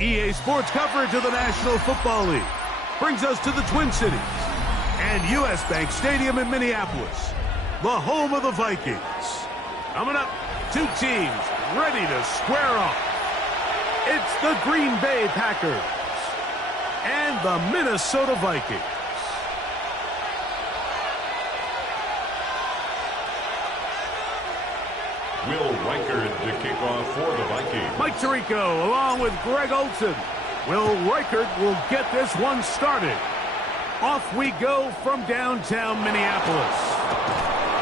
EA Sports coverage of the National Football League brings us to the Twin Cities and U.S. Bank Stadium in Minneapolis, the home of the Vikings. Coming up, two teams ready to square off. It's the Green Bay Packers and the Minnesota Vikings. Will Reichard to kick off for the Vikings. Mike Tirico along with Greg Olson. Will Reichard will get this one started. Off we go from downtown Minneapolis.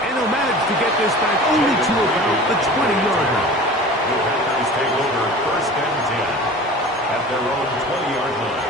And he'll manage to get this back only to about the 20-yard line. The Packers take over first and 10 at their own 20-yard line.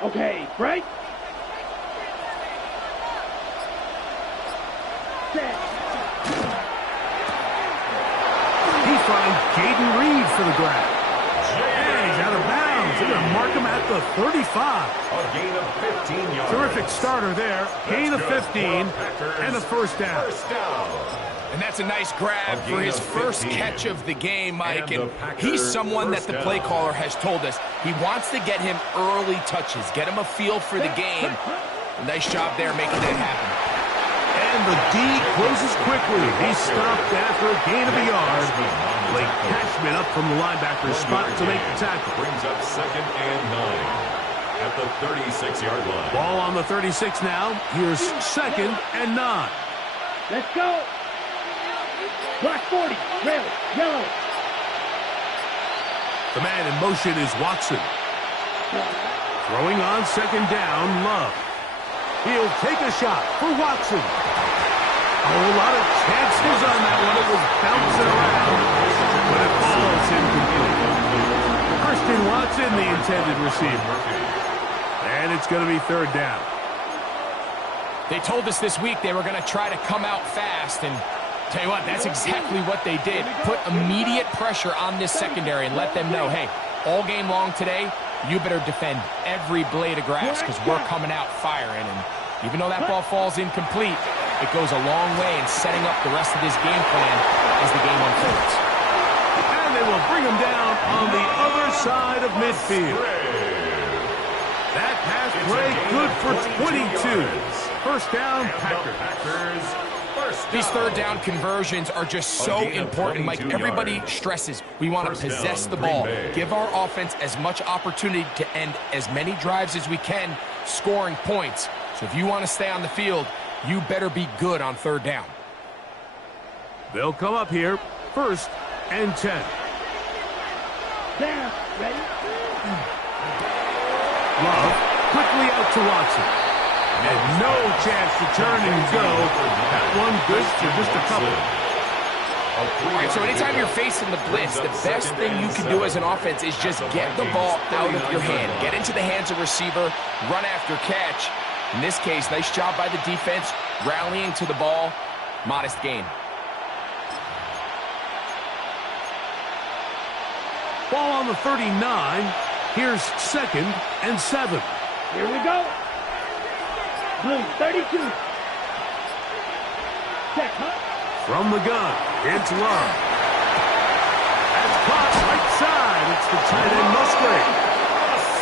Okay, break. Set. He finds Jaden Reed for the grab. And he's out of bounds. They're going to mark him at the 35. A gain of 15 yards. Terrific starter there. Gain of 15 and a first down. First down. And that's a nice grab for his first catch of the game, Mike. And he's someone that the play caller has told us he wants to get him early touches, get him a feel for the game. Nice job there making that happen. And the D closes quickly. He's stopped after a gain of a yard. Blake Cashman up from the linebacker's spot to make the tackle. Brings up second and 9 at the 36-yard line. Ball on the 36 now. Here's second and 9. Let's go. Black 40, red, yellow. The man in motion is Watson. Throwing on second down, Love. He'll take a shot for Watson. A whole lot of chances on that one. It was bouncing around, but it falls incomplete. Christian Watson, the intended receiver. And it's going to be third down. They told us this week they were going to try to come out fast, and tell you what, that's exactly what they did. Put immediate pressure on this secondary and let them know, hey, all game long today, you better defend every blade of grass because we're coming out firing. And even though that ball falls incomplete, it goes a long way in setting up the rest of this game plan as the game unfolds. And they will bring him down on the other side of midfield. That pass play good for 22. First down, Packers. These third down conversions are just so important, Mike. Everybody stresses we want to possess the ball, give our offense as much opportunity to end as many drives as we can, scoring points. So if you want to stay on the field, you better be good on third down. They'll come up here, first and 10. Down, ready? Love quickly out to Watson. And no chance to turn and go. That one good for just a couple. All right, so anytime you're facing the blitz, the best thing you can do as an offense is just get the ball out of your hand. Get into the hands of receiver, run after catch. In this case, nice job by the defense, rallying to the ball. Modest gain. Ball on the 39. Here's 2nd and 7. Here we go. Blue, 32. Check, huh? From the gun, it's Love. That's caught right side. It's the tight end Musgrave.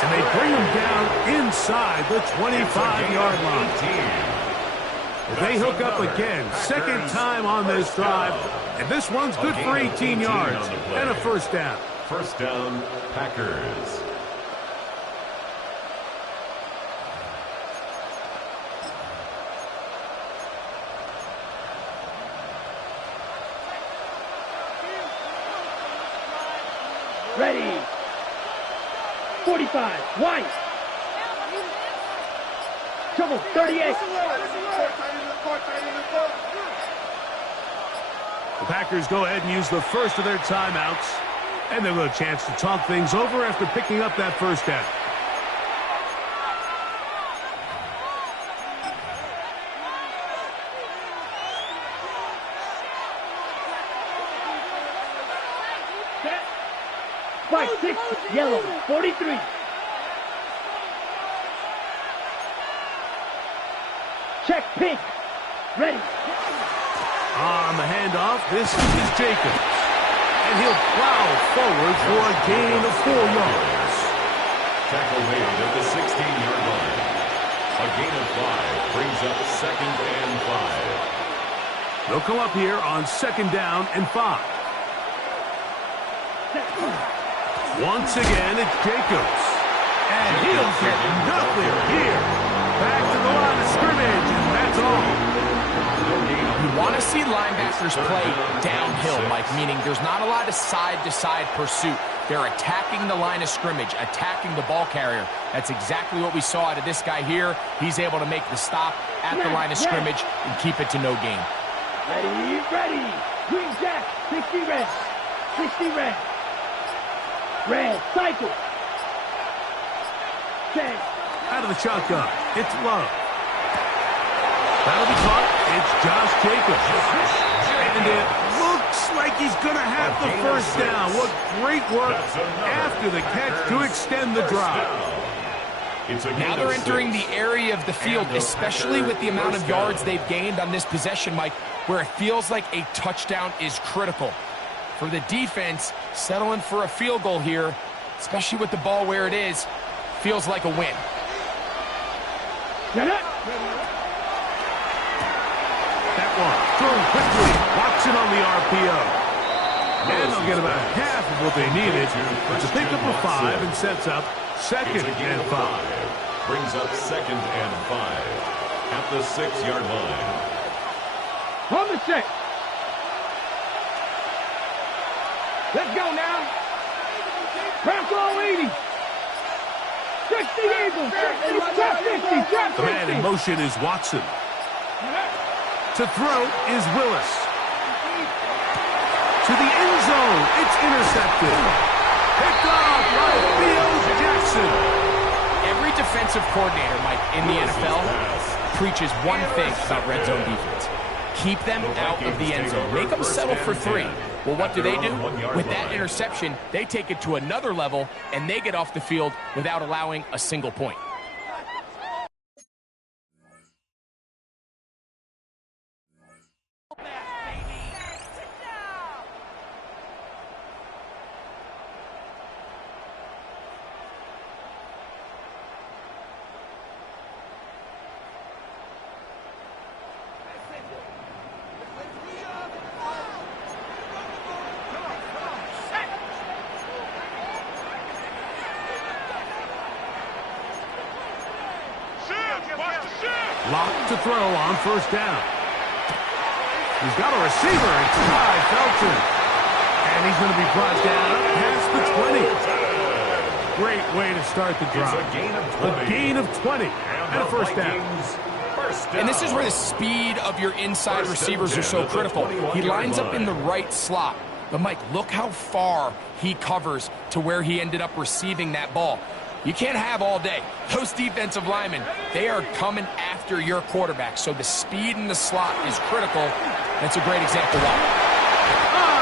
And they bring him down inside the 25-yard line. They hook up again, second time on this drive. And this one's good for 18 yards and a first down. First down, Packers. Ready. 45. White. Trouble. 38. The Packers go ahead and use the first of their timeouts. And they'll have a chance to talk things over after picking up that first down. White, 6, yellow, 43. Check, pink. Ready. On the handoff, this is Jacobs. And he'll plow forward for a gain of 4 yards. Tackle made at the 16-yard line. A gain of 5 brings up 2nd and 5. They'll come up here on 2nd down and 5. Once again, it's Jacobs. And he'll get nothing here. Back to the line of scrimmage, and that's all. You want to see linebackers play downhill, Mike, meaning there's not a lot of side-to-side pursuit. They're attacking the line of scrimmage, attacking the ball carrier. That's exactly what we saw out of this guy here. He's able to make the stop at the line of scrimmage and keep it to no gain. Ready, ready. Green jack, 60 red. 60 red. Red, cycle. 10. Out of the shotgun, it's Love. That'll be caught. It's Josh Jacobs. And it looks like he's going to have the first down. What great work after the catch to extend the drive. Now they're entering the area of the field, especially with the amount of yards they've gained on this possession, Mike, where it feels like a touchdown is critical. For the defense, settling for a field goal here, especially with the ball where it is, feels like a win. That one thrown quickly. Watson on the RPO. And they'll get about half of what they needed. It's a pickup of 5 and sets up 2nd and 5. Brings up 2nd and 5 at the 6-yard line. On the 6. Let's go now. Bronco 80. 60 Eagles. Trap 50. Trap 50. The man in motion is Watson. To throw is Willis. To the end zone. It's intercepted. Picked off by Theo Jackson. Every defensive coordinator, Mike, in the NFL preaches one thing about red zone defense. Keep them out of the end zone. Make them settle for 3. Well, what do? With that interception, they take it to another level, and they get off the field without allowing a single point. Locked to throw on first down. He's got a receiver. It's Ty Felton. And he's going to be brought down past the 20. Great way to start the drive. It's a gain of 20. A gain of 20 and a first down. And this is where the speed of your inside receivers are so critical. He lines up in the right slot. But, Mike, look how far he covers to where he ended up receiving that ball. You can't have all day. Those defensive linemen, they are coming after your quarterback. So the speed in the slot is critical. That's a great example why.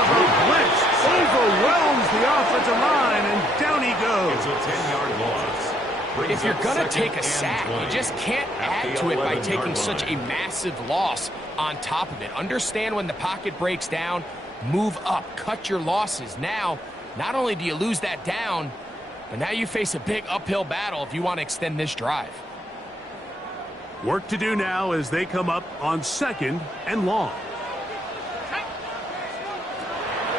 The blitz overwhelms the offensive line, and down he goes. It's a 10-yard loss. If you're going to take a sack, you just can't add to it by taking such a massive loss on top of it. Understand when the pocket breaks down, move up, cut your losses. Now, not only do you lose that down, but now you face a big uphill battle if you want to extend this drive. Work to do now as they come up on 2nd and long.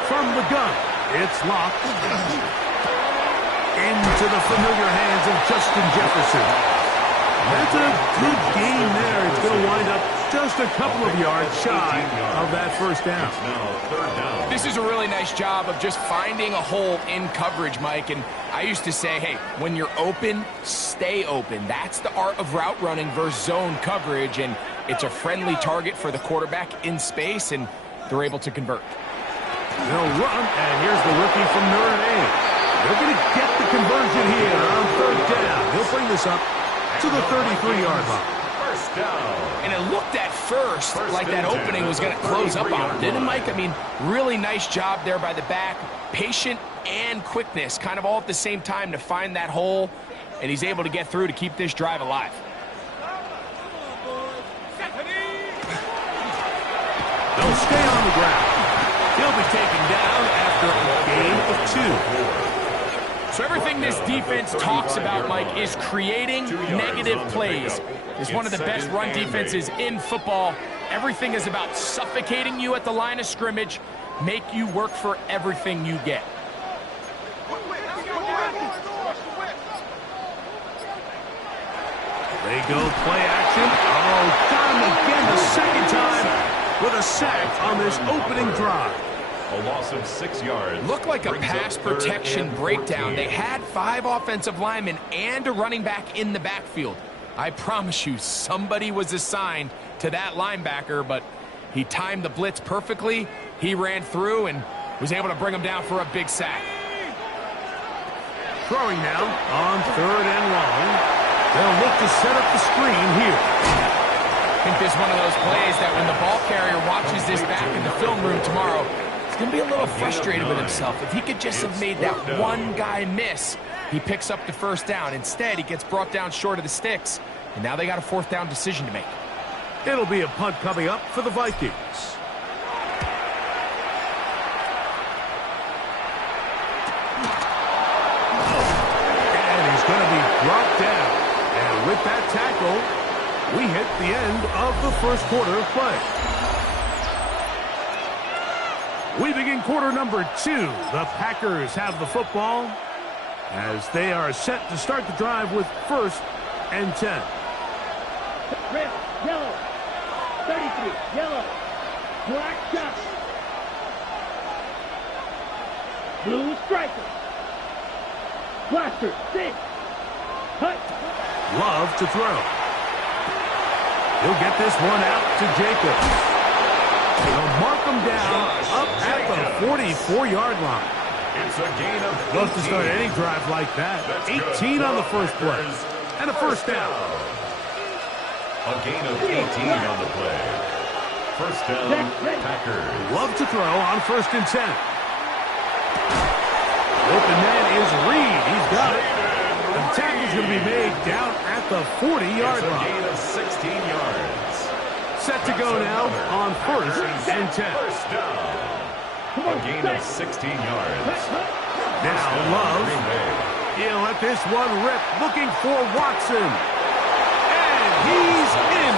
From the gun, it's locked into the familiar hands of Justin Jefferson. That's a good game there. It's going to wind up just a couple of yards shy of that first down. It's now 3rd down. This is a really nice job of just finding a hole in coverage, Mike. And I used to say, hey, when you're open, stay open. That's the art of route running versus zone coverage. And it's a friendly target for the quarterback in space, and they're able to convert. They'll run, and here's the rookie from Notre Dame. They're going to get the conversion here on 3rd down. He'll bring this up to the 33-yard line. First down. And it looked at first like that opening was going to close up on him, didn't it, Mike? I mean, really nice job there by the back. Patient and quickness, kind of all at the same time to find that hole, and he's able to get through to keep this drive alive. They'll stay on the ground. He'll be taken down after a gain of 2. So everything this defense talks about, Mike, is creating negative plays. It's one of the best run defenses in football. Everything is about suffocating you at the line of scrimmage, make you work for everything you get. They go play action. Oh, got him again the second time with a sack on this opening drive. A loss of 6 yards. Looked like a pass protection breakdown. They had 5 offensive linemen and a running back in the backfield. I promise you, somebody was assigned to that linebacker, but he timed the blitz perfectly. He ran through and was able to bring him down for a big sack. Throwing now on 3rd and long. They'll look to set up the screen here. I think this is one of those plays that when the ball carrier watches this back in the film room tomorrow, he's going to be a little frustrated with himself. If he could just have made that one guy miss, he picks up the first down. Instead, he gets brought down short of the sticks, and now they got a 4th down decision to make. It'll be a punt coming up for the Vikings. And he's going to be brought down. And with that tackle, we hit the end of the first quarter of play. We begin quarter number 2. The Packers have the football as they are set to start the drive with 1st and 10. Red, yellow, 33, yellow, black shot, blue striker, blaster, 6, hut. Love to throw. He'll get this one out to Jacobs. They'll mark him down up at the 44-yard line. It's a gain of 18. Love to start any drive like that. 18 on the first play. And a first down. A gain of 18 on the play. First down, Packers. Love to throw on 1st and 10. Open man is Reed. He's got it. The tackle's going to be made down at the 40-yard It's a line. gain of 16 yards. Set to go now on 1st and 10. First down. A gain of 16 yards. Now Love. He'll let this one rip. Looking for Watson. And he's in.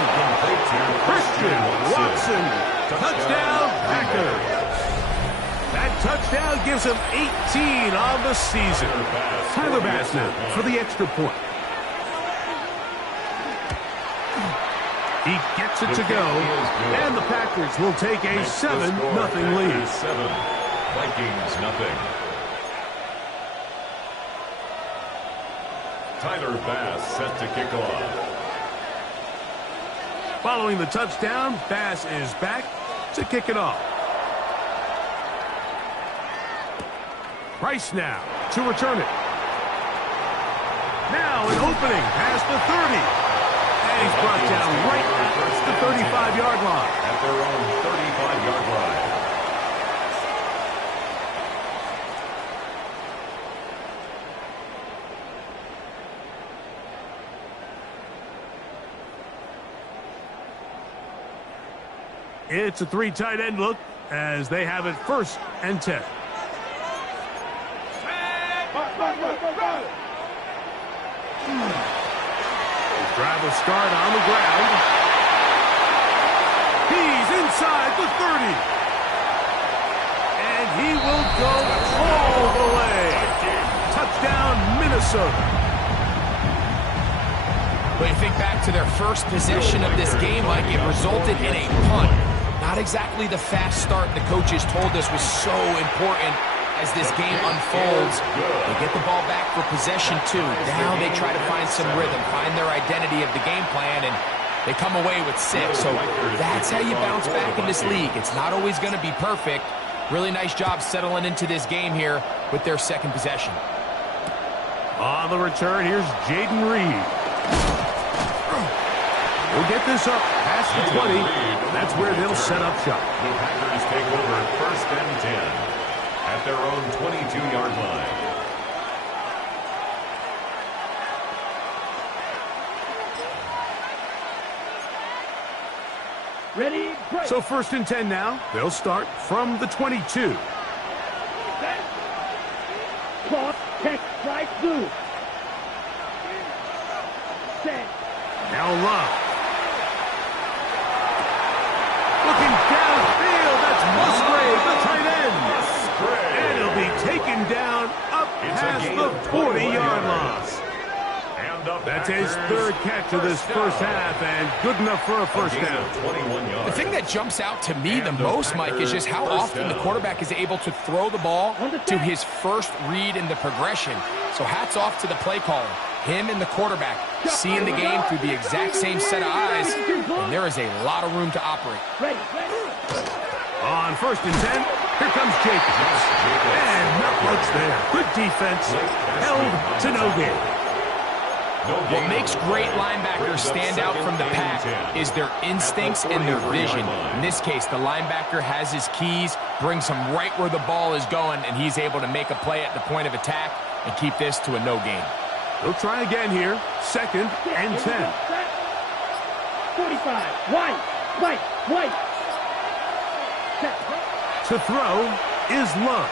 Christian Watson. Touchdown, Packers. That touchdown gives him 18 on the season. Tyler Bass now for the extra point. He gets it to go, and the Packers will take a 7-0 lead. 7, Vikings nothing. Tyler Bass set to kick off. Following the touchdown, Bass is back to kick it off. Price now to return it. Now an opening past the 30. And he's brought down right at the 35-yard line. At their own 35-yard line. It's a 3 tight end look as they have it 1st and 10. Drive will start on the ground. He's inside the 30. And he will go all the way. Touchdown, Minnesota. But you think back to their first possession of this game, Mike, it resulted in a punt. Not exactly the fast start the coaches told us was so important as this game unfolds. They get the ball back for possession 2. Now they try to find some rhythm, find their identity of the game plan, and they come away with 6. So that's how you bounce back in this league. It's not always going to be perfect. Really nice job settling into this game here with their 2nd possession. On the return, here's Jaden Reed. We'll get this up past the 20. That's where they'll set up shop. The Packers take over 1st and 10 at their own 22-yard line. Ready, break. So 1st and 10 now. They'll start from the 22. Cross, check, strike, through. Set. Now Love. Looking downfield, that's Musgrave, the tight end. And he'll be taken down up past the 40-yard line. That's his 3rd catch of this first half, and good enough for a 1st down. The thing that jumps out to me the most, Mike, is just how often the quarterback is able to throw the ball to his first read in the progression. So hats off to the play caller. Him and the quarterback seeing the game through the exact same set of eyes, and there is a lot of room to operate. On 1st and 10, here comes Jacobs. And not much there. Good defense, held to no gain. What makes great linebackers stand out from the pack is their instincts and their vision. In this case, the linebacker has his keys, brings him right where the ball is going, and he's able to make a play at the point of attack and keep this to a no gain. They'll try again here. 2nd and 10. 45. White. To throw is Love.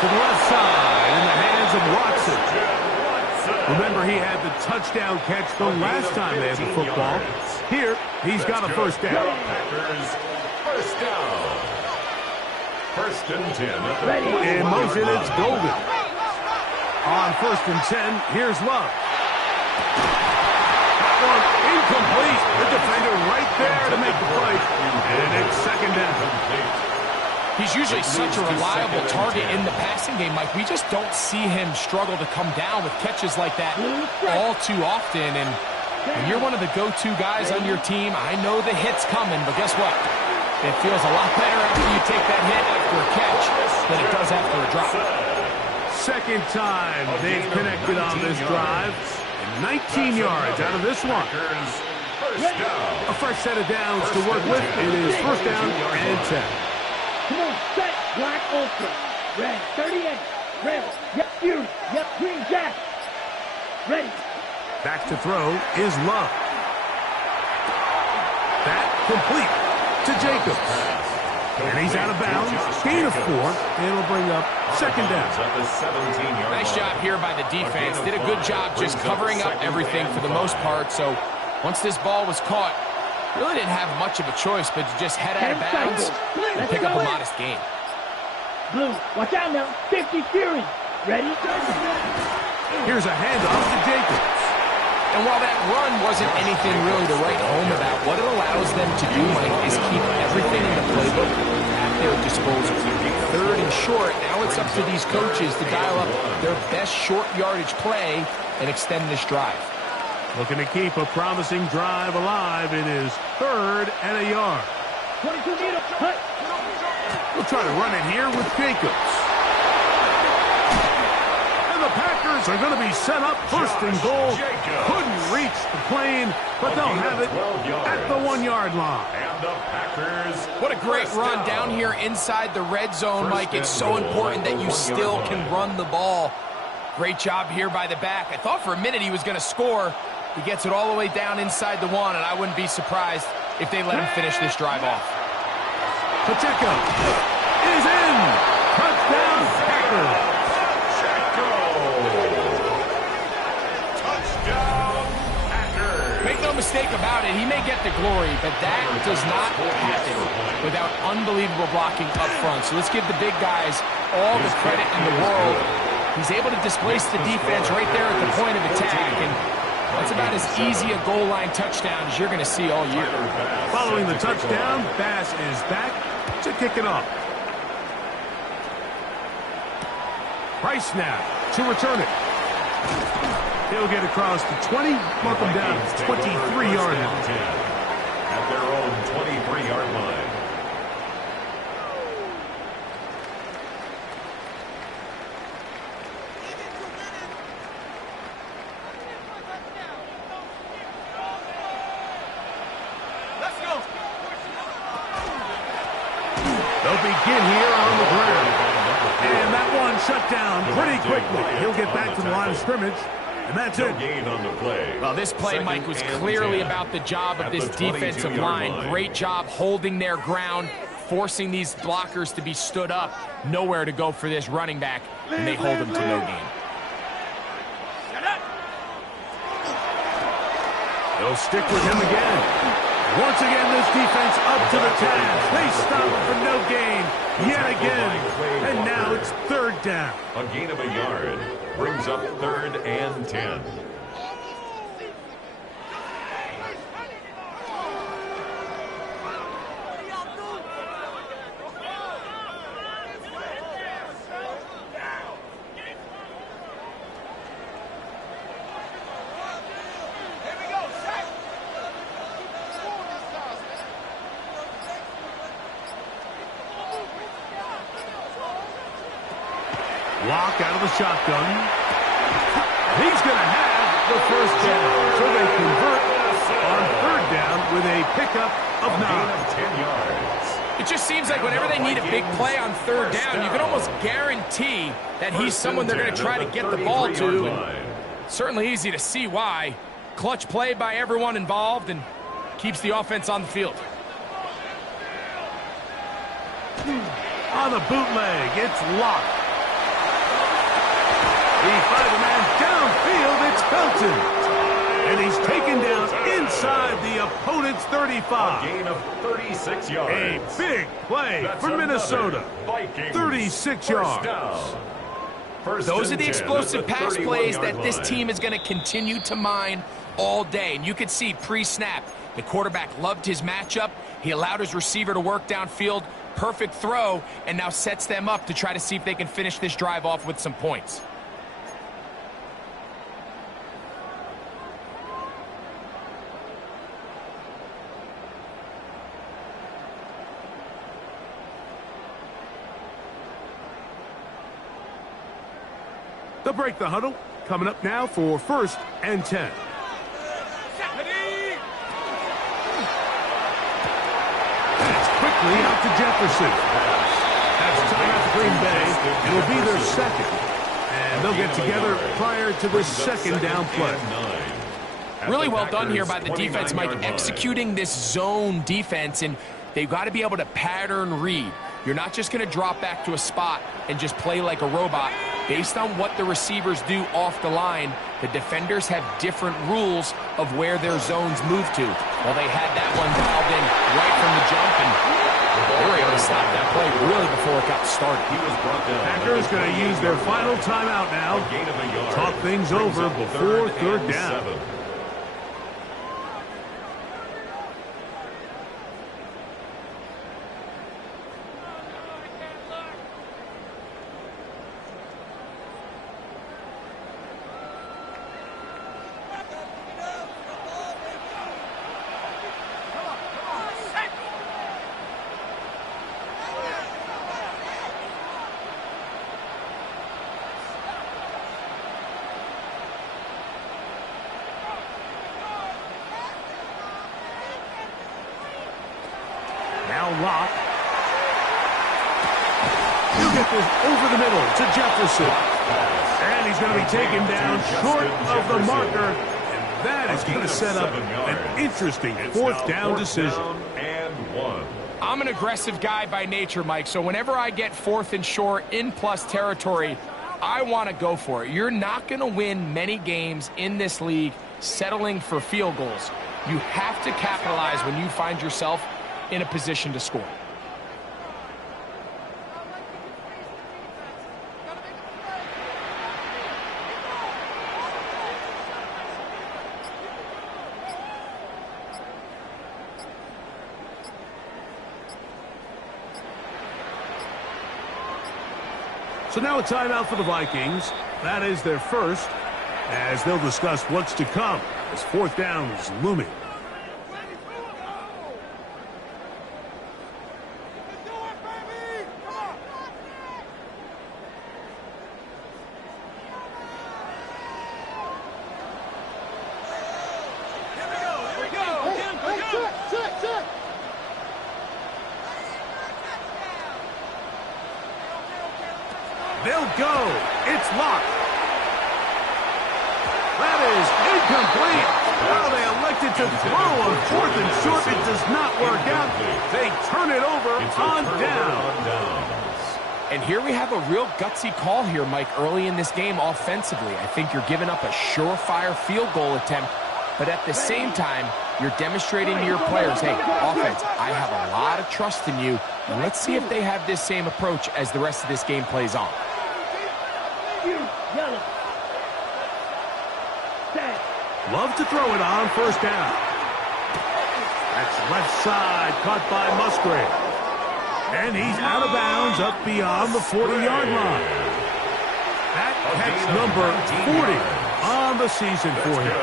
To the left side in the hands of Watson. Remember, he had the touchdown catch the last time they had the football. Here, he's got a 1st down. Packers, 1st down. 1st and 10. In motion, it's Golden. On 1st and 10, here's Love. That one incomplete. The defender right there to make the play. And it's 2nd down. He's usually such a reliable target in the passing game, Mike. We just don't see him struggle to come down with catches like that all too often. And when you're one of the go-to guys on your team, I know the hit's coming, but guess what? It feels a lot better after you take that hit after a catch than it does after a drop. 2nd time they've connected on this drive. 19 yards out of this one. A fresh set of downs to work with. It is 1st down and 10. Come on, set, black ultra. Red, 38. Red, yep, Fury, yep, green jack. Ready. Back to throw is Love. That complete to Jacobs. And he's out of bounds. Gain of 4. And it'll bring up 2nd down. Nice job here by the defense. Did a good job just covering up everything for the most part. So once this ball was caught, really didn't have much of a choice but to just head out of bounds and pick up a modest gain. Blue, watch out now. 50 Fury. Ready? Here's a handoff to Jacobs. And while that run wasn't anything really to write home about, what it allows them to do, Mike, is keep everything in the playbook at their disposal. 3rd and short, now it's up to these coaches to dial up their best short yardage play and extend this drive. Looking to keep a promising drive alive in his 3rd and a yard. 22 meters, cut. We'll try to run it here with Jacobs. And the Packers are going to be set up first and goal. Couldn't reach the plane, but they'll have it at the 1-yard line. And the Packers. What a great run down here inside the red zone, Mike. It's so important that you still can run the ball. Great job here by the back. I thought for a minute he was going to score. He gets it all the way down inside the 1, and I wouldn't be surprised if they let him finish this drive off. Pacheco is in. Touchdown, Packers. Touchdown, Packers. Make no mistake about it, he may get the glory, but that does not happen without unbelievable blocking up front. So let's give the big guys all the credit in the world. He's able to displace the defense right there at the point of attack, and that's about as easy a goal line touchdown as you're going to see all year. Following the touchdown, Bass is back to kick it off. Price now to return it. He'll get across the 20, mark him down to 23-yard line. At their own 23-yard line. They'll begin here on the ground. And that one shut down pretty quickly. He'll get back to the line of scrimmage, and that's it. Gain on the play. Well, this play, Mike, was clearly about the job of this defensive line. Great job holding their ground, forcing these blockers to be stood up. Nowhere to go for this running back, and they hold him to no gain. They'll stick with him again. Once again, this defense up to the task. They stop for no gain yet again. And now it's 3rd down. A gain of a yard brings up 3rd and 10. Lock out of the shotgun. He's going to have the 1st down. So they convert on 3rd down with a pickup of 9. 10 yards. It just seems like whenever they need a big play on 3rd down, you can almost guarantee that he's someone they're going to try to get the ball to. And certainly easy to see why. Clutch play by everyone involved and keeps the offense on the field. On the bootleg, it's locked. He finds a man downfield. It's Felton. And he's taken down inside the opponent's 35. A gain of 36 yards. A big play for Minnesota. 36 yards. Those are the explosive pass plays that this team is going to continue to mine all day. And you could see pre-snap, the quarterback loved his matchup. He allowed his receiver to work downfield. Perfect throw, and now sets them up to try to see if they can finish this drive off with some points. They'll break the huddle. Coming up now for 1st and 10. That's quickly out to Jefferson. That's time out to Green Bay. It'll be their 2nd. And they'll get together prior to the 2nd down play. Really well done here by the defense, Mike, executing this zone defense, and they've got to be able to pattern read. You're not just going to drop back to a spot and just play like a robot. Based on what the receivers do off the line, the defenders have different rules of where their zones move to. Well, they had that one dialed in right from the jump, and they were able to stop that play really before it got started. Packers going to use their final timeout now. Talk things over before 3rd down. Now Locke. He'll get this over the middle to Jefferson. And he's going to be taken down short of the marker. And that is going to set up an interesting fourth down decision. I'm an aggressive guy by nature, Mike, so whenever I get 4th and short in plus territory, I want to go for it. You're not going to win many games in this league settling for field goals. You have to capitalize when you find yourself in a position to score. So now a timeout for the Vikings. That is their first, as they'll discuss what's to come as fourth down is looming. They'll go. It's Locke. That is incomplete. Well, they elected to throw on 4th and short. It does not work out. They turn it over on down. And here we have a real gutsy call here, Mike, early in this game offensively. I think you're giving up a surefire field goal attempt, but at the same time, you're demonstrating to your players, hey, offense, I have a lot of trust in you. And let's see if they have this same approach as the rest of this game plays on. Love to throw it on first down. That's left side, caught by Musgrave. And he's out of bounds up beyond the 40-yard line. That catch number 40 on the season for him.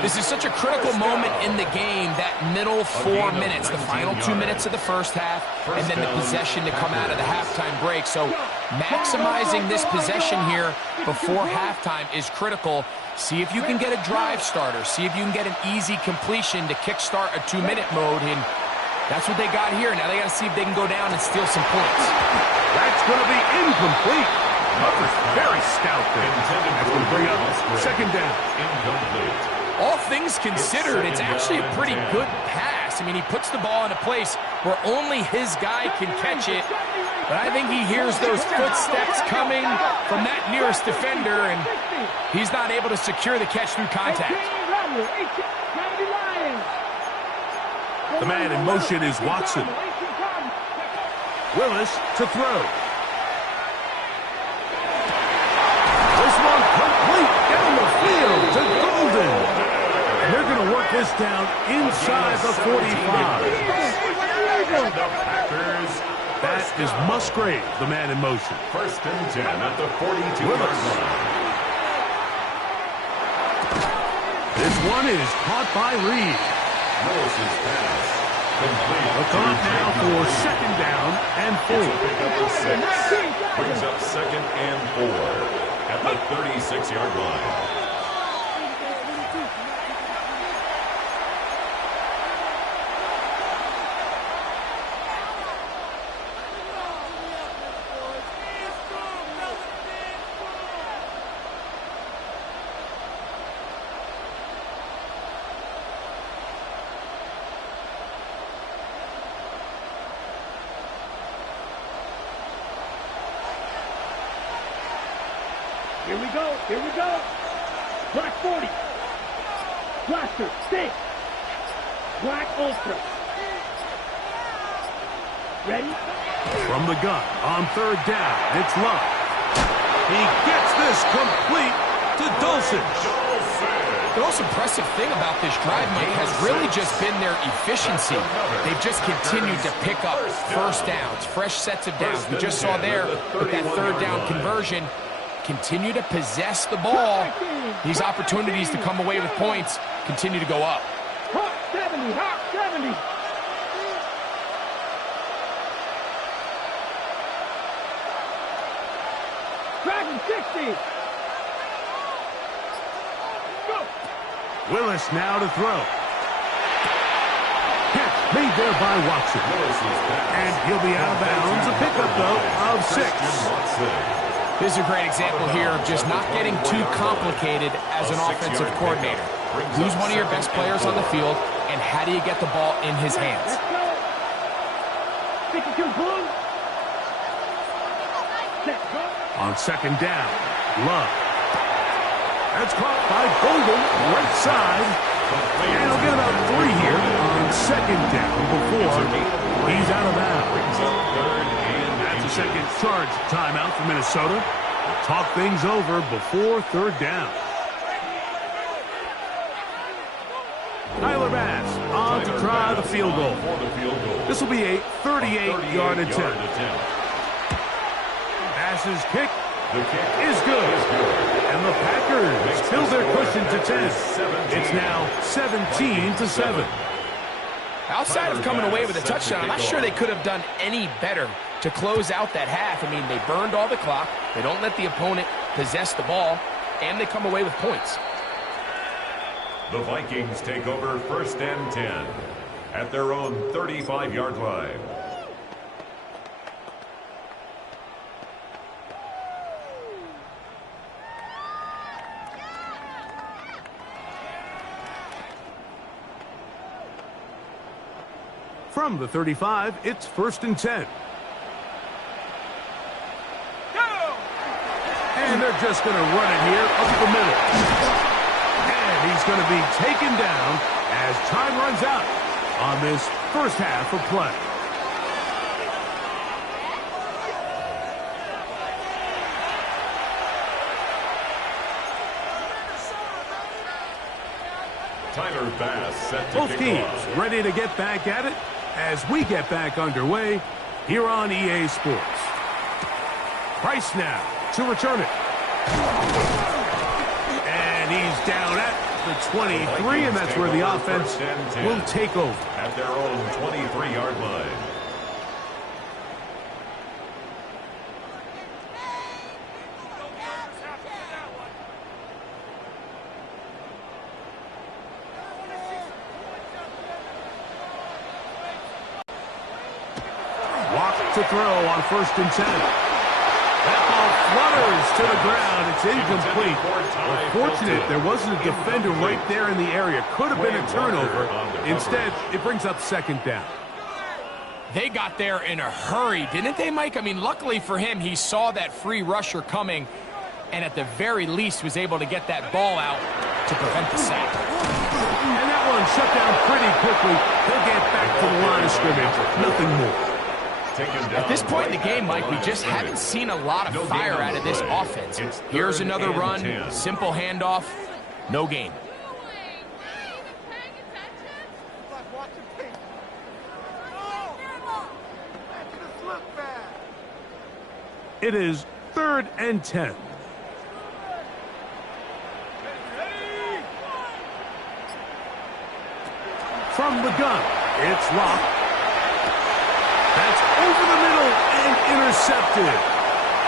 This is such a critical moment in the game, that middle 4 minutes, the final 2 minutes of the first half, and then the possession to come out of the halftime break. So maximizing this possession here before halftime is critical. See if you can get a drive starter. See if you can get an easy completion to kickstart a 2-minute mode. And that's what they got here. Now they got to see if they can go down and steal some points. That's going to be incomplete. Butler's very stout there. That's going to bring up second down. Incomplete. All things considered, it's actually a pretty good pass. I mean, he puts the ball in a place where only his guy can catch it. But I think he hears those footsteps coming from that nearest defender, and he's not able to secure the catch through contact. The man in motion is Watson. Willis to throw. This one complete down the field to Golden. And they're going to work this down inside the 45. The Packers. That is Musgrave, the man in motion. 1st and 10 at the 42-yard line. This one is caught by Reed. Willis's pass. Complete. A caught now for second down and 4. Brings up 2nd and 4 at the 36-yard line. Here we go. Here we go. Black 40. Blaster 6. Black Ultra. Ready? From the gun on 3rd down, it's Love. He gets this complete to Dulcich. The most impressive thing about this drive, Mike, has really just been their efficiency. They've just continued to pick up first downs, fresh sets of downs. We just saw there with that 3rd down conversion. Continue to possess the ball. These opportunities to come away with points continue to go up. Hot 70, hot 70. Dragon 60. Go. Willis now to throw. Hit Made there by Watson. And he'll be out of bounds. A pickup, though, of 6. This is a great example here of just not getting too complicated as an offensive coordinator. Who's one of your best players on the field, and how do you get the ball in his hands? On second down, Love. That's caught by Bolden, right side. And he'll get about 3 here on second down before he's out of bounds. That's a second charge timeout for Minnesota. They'll talk things over before third down. Tyler Bass on to try the field goal. This will be a 38-yard attempt. Bass's kick is good. And the Packers fill their cushion to 10. It's now 17-7. Outside of coming away with a touchdown, I'm not sure they could have done any better to close out that half. I mean, they burned all the clock. They don't let the opponent possess the ball, and they come away with points. The Vikings take over 1st and 10 at their own 35-yard line. From the 35, it's 1st and 10. And they're just going to run it here up the middle. And he's going to be taken down as time runs out on this first half of play. Tyler Bass set to Both kick teams off. ready to get back at it as we get back underway here on EA Sports. Price now to return it. And he's down at the 23, and that's where the offense will take over. At their own 23-yard line. To throw on 1st and 10. That ball flutters to the ground. It's incomplete. Well, fortunate there wasn't a defender right there in the area. Could have been a turnover. Instead, it brings up 2nd down. They got there in a hurry, didn't they, Mike? I mean, luckily for him, he saw that free rusher coming, and at the very least was able to get that ball out to prevent the sack. And that one shut down pretty quickly. He'll get back to the line of scrimmage. Nothing more. At this point in the game, Mike, we just haven't seen a lot of fire out of this offense. Here's another run, simple handoff, no gain. It is 3rd and 10. From the gun, it's locked. That's over the middle and intercepted.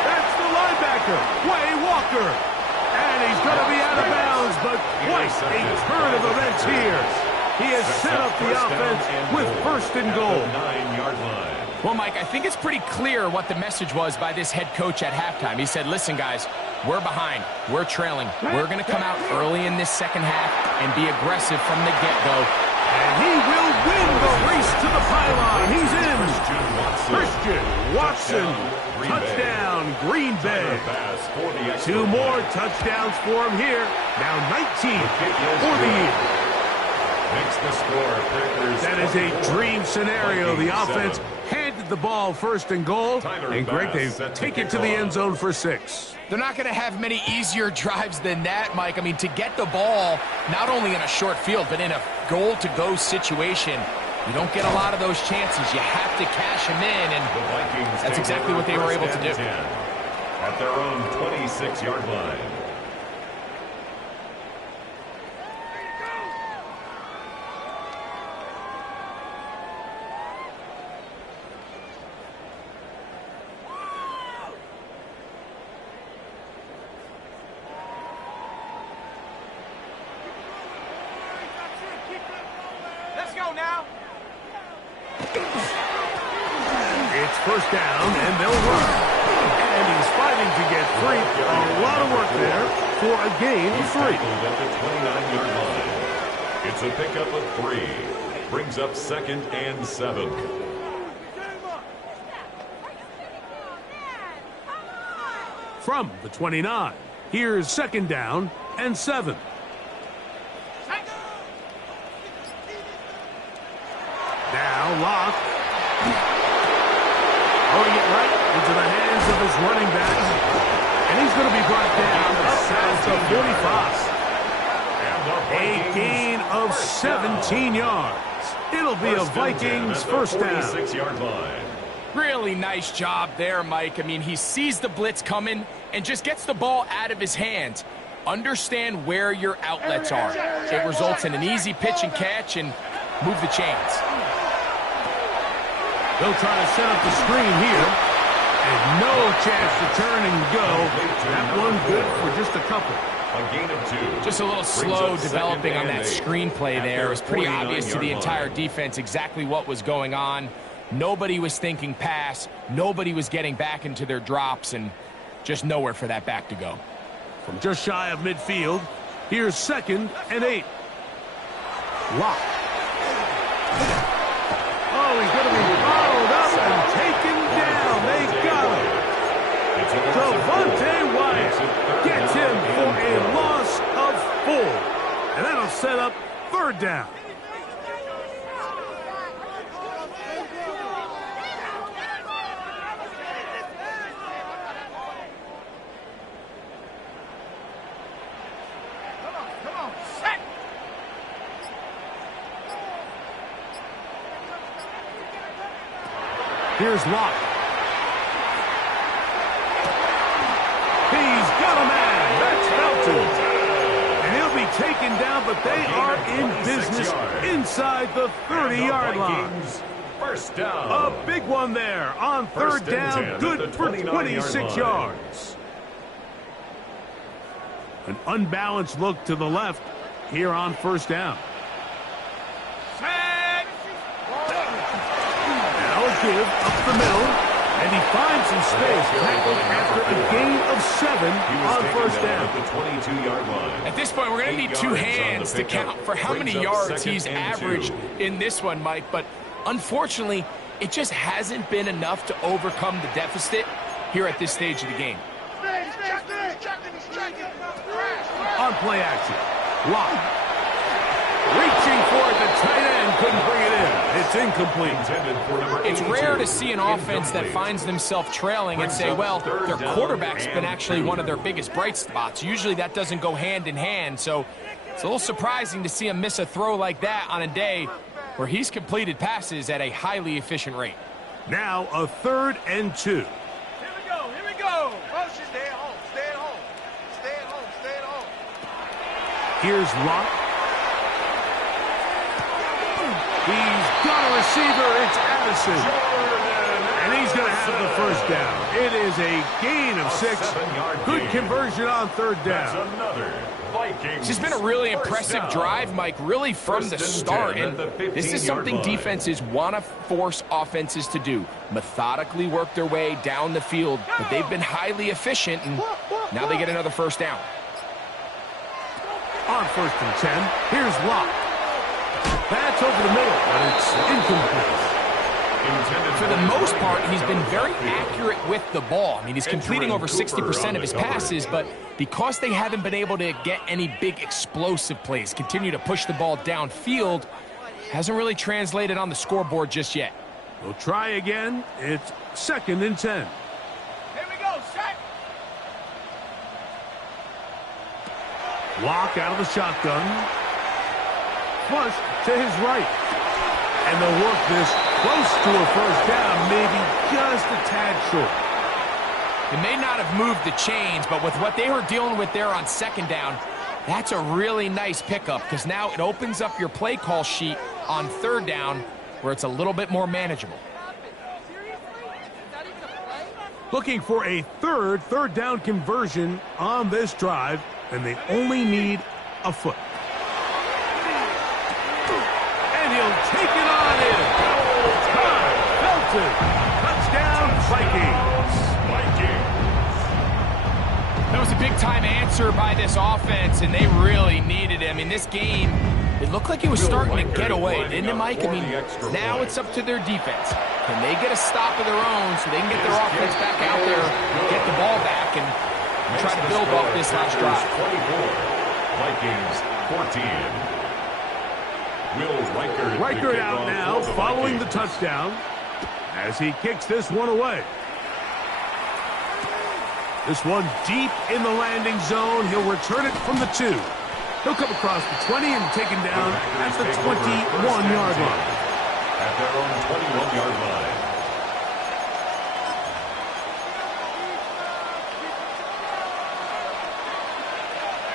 That's the linebacker, Way Walker. And he's going to be out of bounds, but quite a turn of events here. He has set up the offense with 1st and goal. 9-yard line. Well, Mike, I think it's pretty clear what the message was by this head coach at halftime. He said, listen, guys, we're behind. We're trailing. We're going to come out early in this second half and be aggressive from the get-go. And he will win the race to the pylon. He's in. Christian Watson. Touchdown, Green Bay. 2 more touchdowns for him here. Now 19 for the year. Makes the score. That is a dream scenario. The offense handed the ball 1st and goal. And Greg, they take it to the end zone for 6. They're not going to have many easier drives than that, Mike. I mean, to get the ball, not only in a short field, but in a goal-to-go situation, you don't get a lot of those chances. You have to cash them in, and that's exactly what they were able to do. At their own 26-yard line. first down, and they'll run. And he's fighting to get free. A lot of work there for a gain of 3. At the 29-yard line. It's a pickup of 3. Brings up 2nd and 7. From the 29, here's 2nd down and 7. Now Locke. Throwing it right into the hands of his running back. And he's going to be brought down south of 45. A gain of 17 yards. It'll be a Vikings first down. 46-yard line. Really nice job there, Mike. I mean, he sees the blitz coming and just gets the ball out of his hands. Understand where your outlets are. It results in an easy pitch and catch and move the chains. They'll try to set up the screen here. And no chance to turn and go. That one good for just a couple. A gain of 2. Just a little slow developing on that screenplay there. It was pretty obvious to the entire defense exactly what was going on. Nobody was thinking pass. Nobody was getting back into their drops, and just nowhere for that back to go. From just shy of midfield, here's 2nd and 8. Locke. Oh, he's going to be followed up and taken down. They got him. Devontae Wyatt gets him for a loss of 4. And that'll set up 3rd down. Here's Locke. He's got a man. That's Felton. And he'll be taken down, but they are in business inside the 30-yard line. First down. A big one there on 3rd down. Good for 26 yards. An unbalanced look to the left here on 1st down. Give up the middle, and he finds some space tackled after a gain of 7 on 1st down. At the 22-yard line. At this point, we're going to need 2 hands to count for how many yards he's averaged in this one, Mike. But unfortunately, it just hasn't been enough to overcome the deficit here at this stage of the game. On play action, Locke. Reaching for it, the tight end couldn't bring it in. It's incomplete. It's rare to see an offense that finds themselves trailing and say, well, their quarterback's been actually one of their biggest bright spots. Usually that doesn't go hand in hand, so it's a little surprising to see him miss a throw like that on a day where he's completed passes at a highly efficient rate. Now a 3rd and 2. Here we go, here we go. Motion, stay at home, stay at home. Stay at home, stay at home. Here's Locke. He's got a receiver. It's Addison. And he's going to have the first down. It is a gain of 6. Good conversion on 3rd down. It's just been a really impressive drive, Mike, really from the start. And this is something defenses want to force offenses to do. Methodically work their way down the field. But they've been highly efficient, and now they get another first down. On 1st and 10, here's Locke. That's over the middle, but it's incomplete. For the most part, he's been very accurate with the ball. I mean, he's completing over 60% of his passes, but because they haven't been able to get any big explosive plays, continue to push the ball downfield, hasn't really translated on the scoreboard just yet. We'll try again. It's 2nd and 10. Here we go, set. Locke out of the shotgun. Flush to his right. And they'll work this close to a first down, maybe just a tad short. They may not have moved the chains, but with what they were dealing with there on 2nd down, that's a really nice pickup because now it opens up your play call sheet on 3rd down where it's a little bit more manageable. Looking for a third down conversion on this drive, and they only need a foot. And he'll take it on in. Felton, touchdown big-time answer by this offense, and they really needed it. I mean, this game, it looked like it was starting to get away, didn't it, Mike? I mean, now it's up to their defense. Can they get a stop of their own so they can get their offense back out there, get the ball back, and try to build off this last drive? 24, Vikings 14. Will Reichert out now, following the touchdown, as he kicks this one away. This one deep in the landing zone. He'll return it from the 2. He'll come across the 20 and taken down at the 21-yard line. At their own 21-yard line.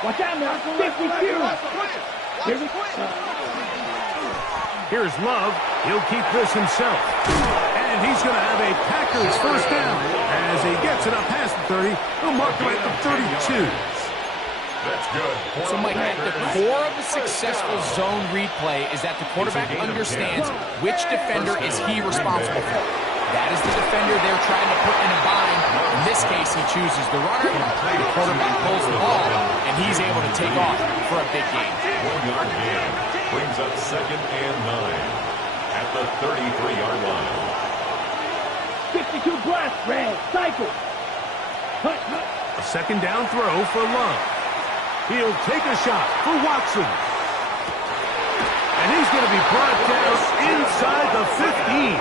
Watch out now. 52. Here's Love. He'll keep this himself. And he's going to have a Packers first down. As he gets it up past the 30, he'll mark him at the 32. That's good. So, Mike, at the core of a successful zone read play is that the quarterback understands which defender is he responsible for. That is the defender they're trying to put in a bind. In this case, he chooses the runner. The quarterback pulls the ball, and he's able to take off for a big gain. 1-yard gain brings up 2nd and 9 at the 33-yard line. 52 blast, red, cycle. A second down throw for Love. He'll take a shot for Watson. And he's going to be brought down inside the 15.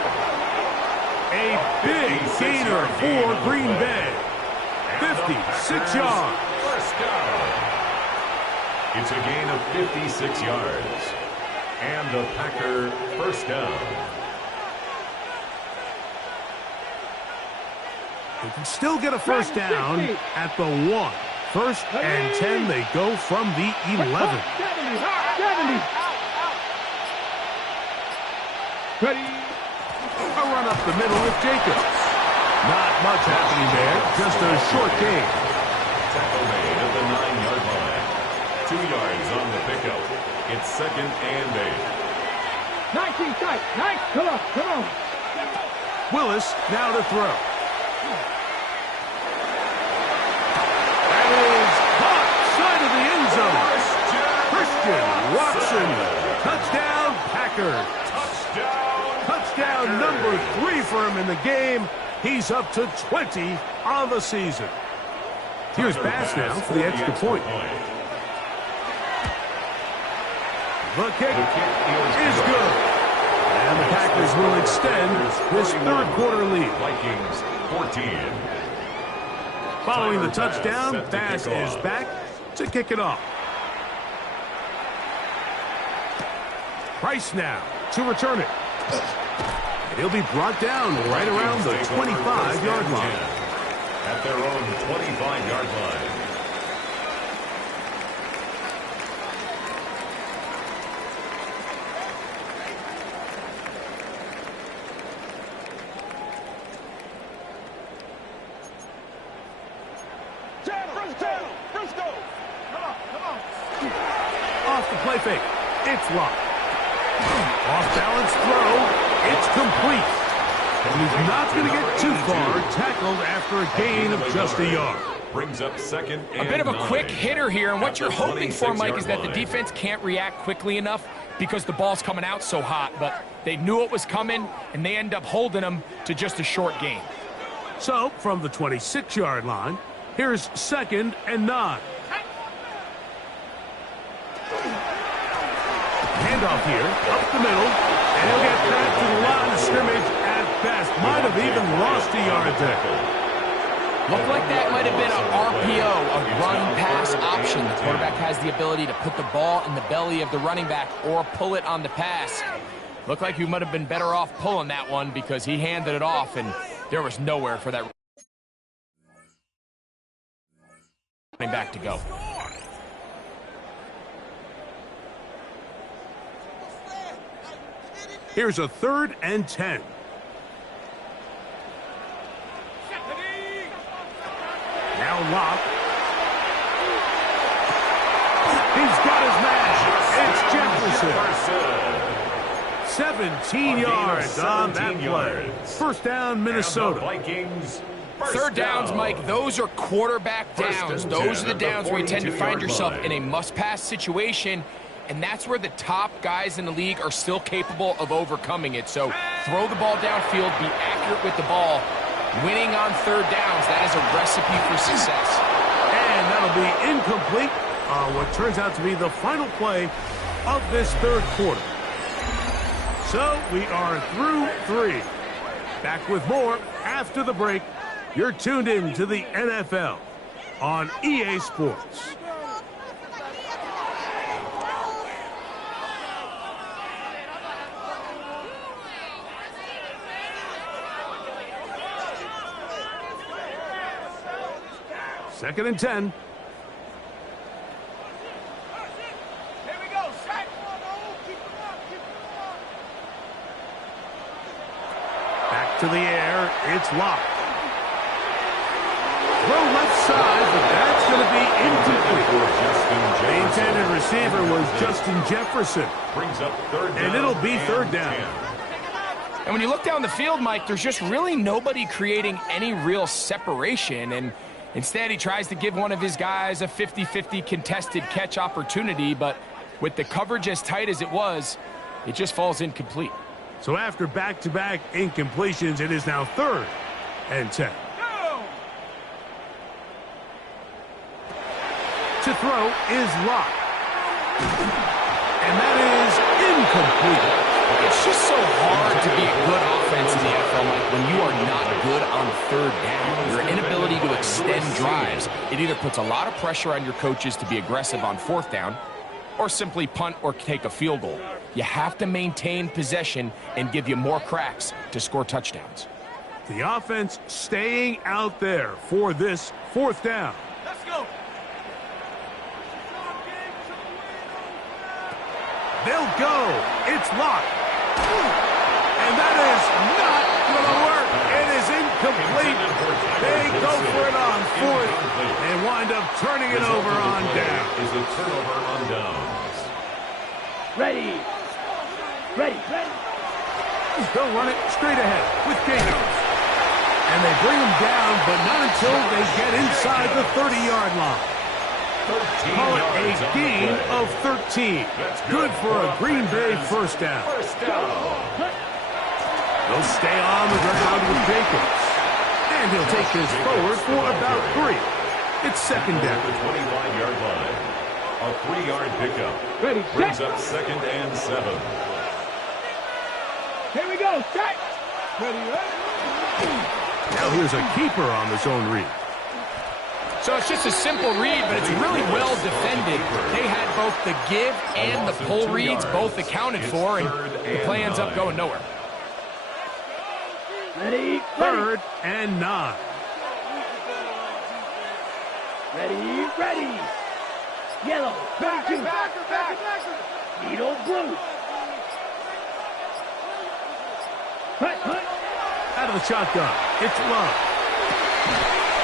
A big gainer for Green Bay. 56 yards. First down. It's a gain of 56 yards. And the Packer first down. They can still get a first down at the 1. First and 10, they go from the 11. 70. Ready. A run up the middle with Jacobs. Not much happening there, just a short gain. Tackle made at the 9-yard line. 2 yards on the pickup. It's 2nd and 8. 19 tight. Nice. Come on. Willis now to throw. That is caught side of the end zone. Christian Watson. Touchdown, Packers. Touchdown number 3 for him in the game. He's up to 20 on the season. Here's Bass now for the extra point. The kick is good. And the Packers will extend this third quarter lead. Vikings 14. Following the touchdown, Bass is back to kick it off. Price now to return it. And he'll be brought down right around the 25-yard line. At their own 25-yard line. Off the play fake. It's locked. Off-balance throw. It's complete. And he's not going to get too far. Tackled after a gain of just a yard. Brings up 2nd and 9. A bit of a quick hitter here, and what you're hoping for, Mike, is that the defense can't react quickly enough because the ball's coming out so hot. But they knew it was coming, and they end up holding them to just a short gain. So, from the 26-yard line, here's 2nd and 9. Handoff here, up the middle, and he'll get back to the line of scrimmage at best. Might have even lost a yard there. Looked like that might have been an RPO, a run-pass option. The quarterback has the ability to put the ball in the belly of the running back or pull it on the pass. Looked like he might have been better off pulling that one because he handed it off, and there was nowhere for that running back to go. Here's a 3rd and 10. Now Locke. He's got his man. It's Jefferson. 17 yards on that play. First down, Minnesota. Vikings Third downs, Mike, those are quarterback downs. Those are the downs where you tend to find yourself in a must-pass situation, and that's where the top guys in the league are still capable of overcoming it. So throw the ball downfield, be accurate with the ball. Winning on third downs, that is a recipe for success. And that'll be incomplete on what turns out to be the final play of this third quarter. So we are through 3. Back with more after the break. You're tuned in to the NFL on EA Sports. Second and 10. Here we go, sack. Back to the air. It's locked. Throw left side, but that's going to be incomplete. The intended receiver was Justin Jefferson. Brings up third down. And it'll be third down. And when you look down the field, Mike, there's just really nobody creating any real separation. And instead, he tries to give one of his guys a 50-50 contested catch opportunity. But with the coverage as tight as it was, it just falls incomplete. So after back-to-back incompletions, it is now third and 10. To throw is locked. And that is incomplete. It's just so hard to be a good offense in the NFL, Mike, when you are not good on third down. Your inability to extend drives, it either puts a lot of pressure on your coaches to be aggressive on fourth down or simply punt or take a field goal. You have to maintain possession and give you more cracks to score touchdowns. The offense staying out there for this fourth down. Let's go. They'll go. It's locked. And that is not going to work. It is incomplete. They go for it on fourth and wind up turning it over on down. Is a turnover on downs. Ready. Ready. Ready. They'll run it straight ahead with Jacobs. And they bring him down, but not until they get inside the 30-yard line. Call it a gain of 13. Good for a Green Bay first down. They'll stay on the ground with Jacobs. And he'll take this forward for about 3. It's second down. The 25-yard line. A 3-yard pickup. Ready. Brings Set. up second and 7. Here we go. Set. Ready. Ready. Now here's a keeper on the zone read. So it's just a simple read, but it's really well defended. They had both the give and the pull reads both accounted for, and the play ends up going nowhere. Ready. Third and 9. Ready. Ready. Yellow. Back. Needle blue. Hunt. Out of the shotgun. It's Love.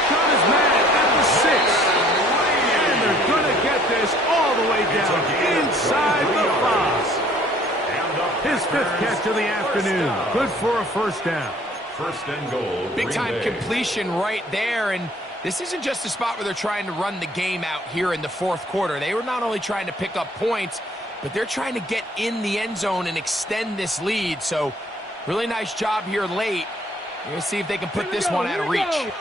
Shot is mad at the 6. And they're going to get this all the way down inside the 5. His 5th catch of the afternoon. Good for a first down. First and goal. Big-time completion right there, and this isn't just a spot where they're trying to run the game out here in the fourth quarter. They were not only trying to pick up points, but they're trying to get in the end zone and extend this lead. So really nice job here late. We're going to see if they can put this one out of reach. He's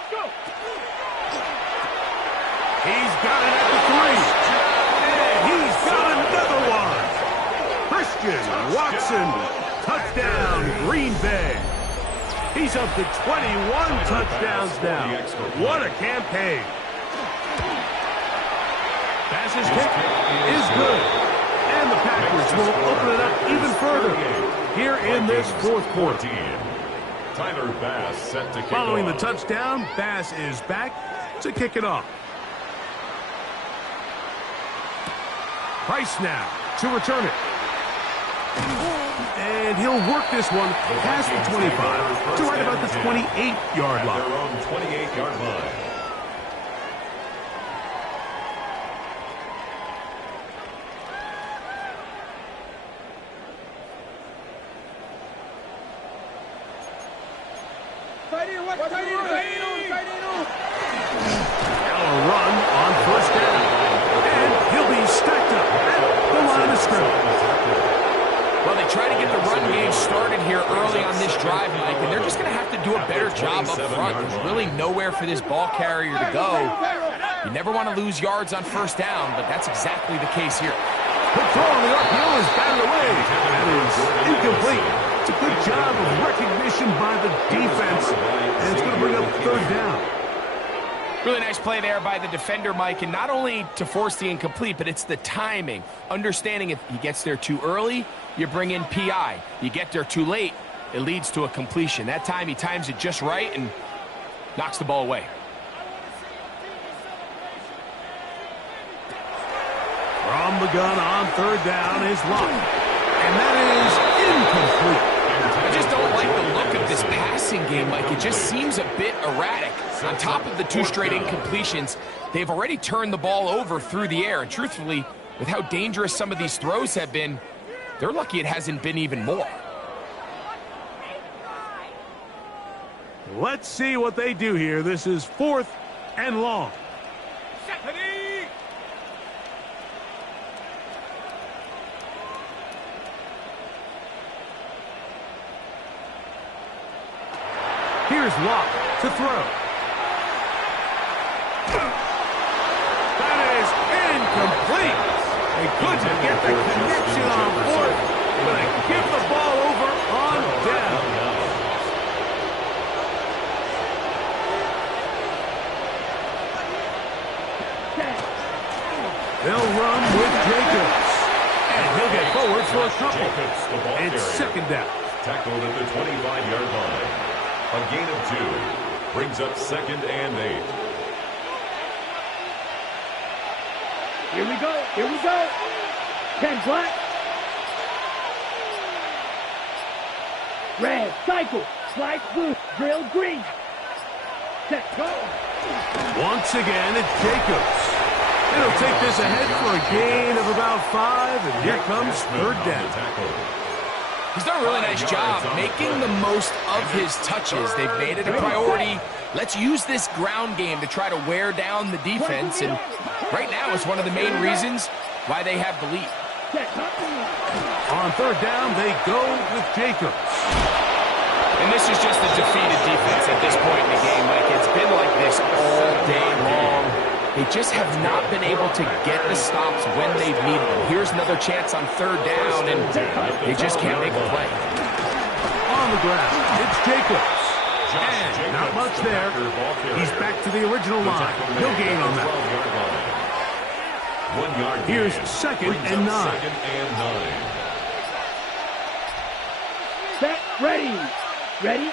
got it at the 3. And he's got another one. Christian Watson, touchdown, Green Bay. He's up to 21 touchdowns now. What a campaign. Pass's kick is good. And the Packers will open it up even further here in this fourth quarter. Tyler Bass set to kick Following the off. touchdown, Bass is back to kick it off. Price now to return it. And he'll work this one past the 25 to right about the 28-yard line. Their own 28-yard line. Tight end, what? Tight end. early on this drive, Mike, and they're just going to have to do a better job up front. There's really nowhere for this ball carrier to go. You never want to lose yards on first down, but that's exactly the case here. The throw on the RPO is batted away. That is incomplete. It's a good job of recognition by the defense, and it's going to bring up third down. Really nice play there by the defender, Mike, and not only to force the incomplete, but it's the timing. Understanding if he gets there too early, you bring in PI. You get there too late, it leads to a completion. That time he times it just right and knocks the ball away. From the gun on third down is Locke, and that is incomplete. I just don't like the look of this passing game, Mike. It just seems a bit erratic. On top of the 2 straight incompletions, they've already turned the ball over through the air. And truthfully, with how dangerous some of these throws have been, they're lucky it hasn't been even more. Let's see what they do here. This is 4th and long. Here's Locke to throw. That is incomplete. They couldn't get the connection on 4th, but they give the ball over on down. They'll run with Jacobs, and he'll get forward for a couple. It's second down. Tackled at the 25-yard line. A gain of 2 brings up 2nd and 8. Here we go. Here we go. 10 black. Red, cycle, slice blue, drill green. Set, go. Once again, it's Jacobs. It'll take this ahead for a gain of about 5, and here comes third down. He's done a really nice job making the most of his touches. They've made it a priority. Let's use this ground game to try to wear down the defense, and right now it's one of the main reasons why they have the lead. On third down, they go with Jacobs. And this is just a defeated defense at this point in the game, Mike. It's been like this all day long. They just have not been able to get the stops when they've needed them. Here's another chance on third down, and they just can't make a play. On the ground, it's Jacobs. And not much there. He's back to the original line. No gain on that. 1 yard. Here's 2nd and 9. Set, ready. Ready.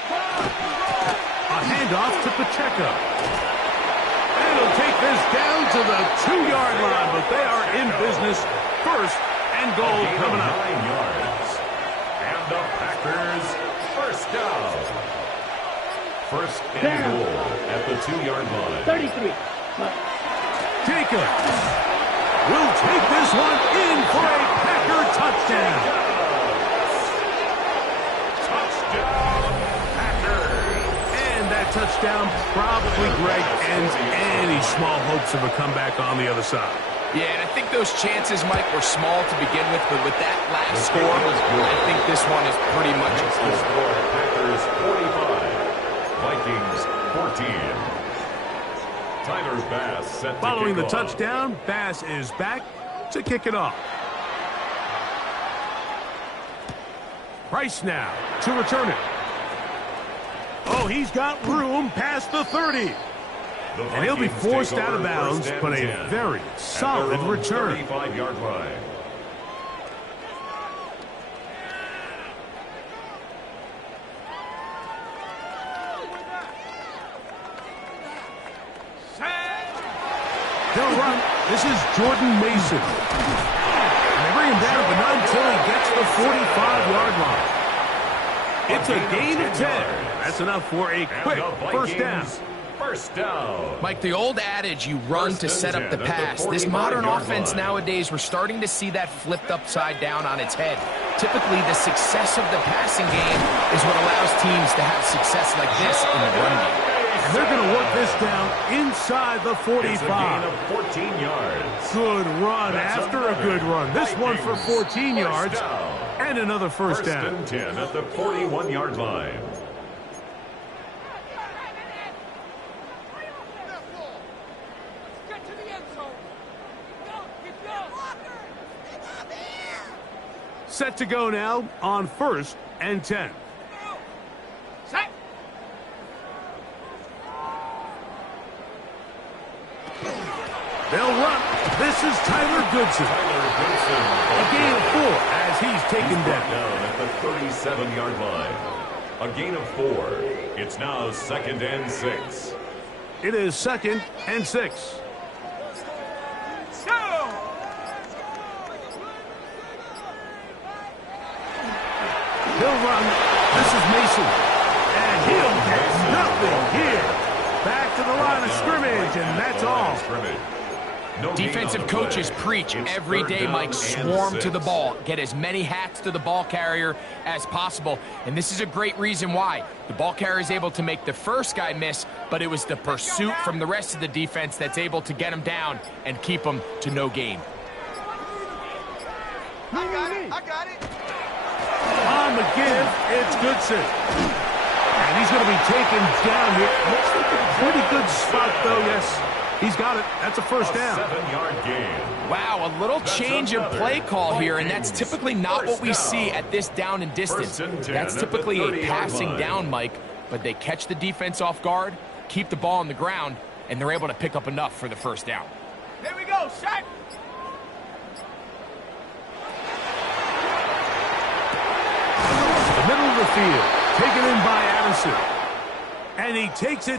A handoff to Pacheco. It'll take this down to the 2-yard line, but they are in business. 1st and goal coming up. 9 yards. And the Packers first down. 1st and goal at the 2-yard line. 33. Jacobs will take this one in for a Packer touchdown. Touchdown, Packers. And that touchdown probably, Greg, ends any small hopes of a comeback on the other side. Yeah, and I think those chances, Mike, were small to begin with, but with that last score, I think this one is pretty much The score, Packers 45, Vikings 14. Tyler Bass set to Following the kick off. touchdown, Bass is back to kick it off. Price now to return it. Oh, he's got room past the 30. And he'll be forced out of bounds, but a very solid return. 35-yard line. They'll run. This is Jordan Mason. And they bring him down, but not until he gets the 45-yard line. It's a gain of 10. That's enough for a quick first down. First down. Mike, the old adage, you run to set up the pass. This modern offense nowadays, we're starting to see that flipped upside down on its head. Typically, the success of the passing game is what allows teams to have success like this in the run game. And they're going to work this down inside the 45. It's a gain of 14 yards. Good run after a good run. This one for 14 yards. And another first down. and 10 at the 41-yard line. Get to the end zone. Get going. Set to go now on 1st and 10. Set. They'll run. This is Tyler Goodson. A gain of 4 as he's taken down. Down at the 37-yard line. A gain of 4. It's now 2nd and 6. It is 2nd and 6. He'll run. This is Mason. And he'll get nothing here. Back to the line of scrimmage, and that's all. No Defensive coaches preach every day, Mike, swarm to the ball. Get as many hats to the ball carrier as possible. And this is a great reason why. The ball carrier is able to make the first guy miss, but it was the pursuit from the rest of the defense that's able to get him down and keep him to no gain. I got it. On the give, it's Goodson. And he's going to be taken down here. Looks like a pretty good spot, though, yes. He's got it. That's a first down. 7-yard gain. Wow, a little change of play call here, and that's typically not what we see at this down and distance. That's typically a passing down, Mike, but they catch the defense off guard, keep the ball on the ground, and they're able to pick up enough for the first down. Here we go. Set. The middle of the field, taken in by Addison. And he takes it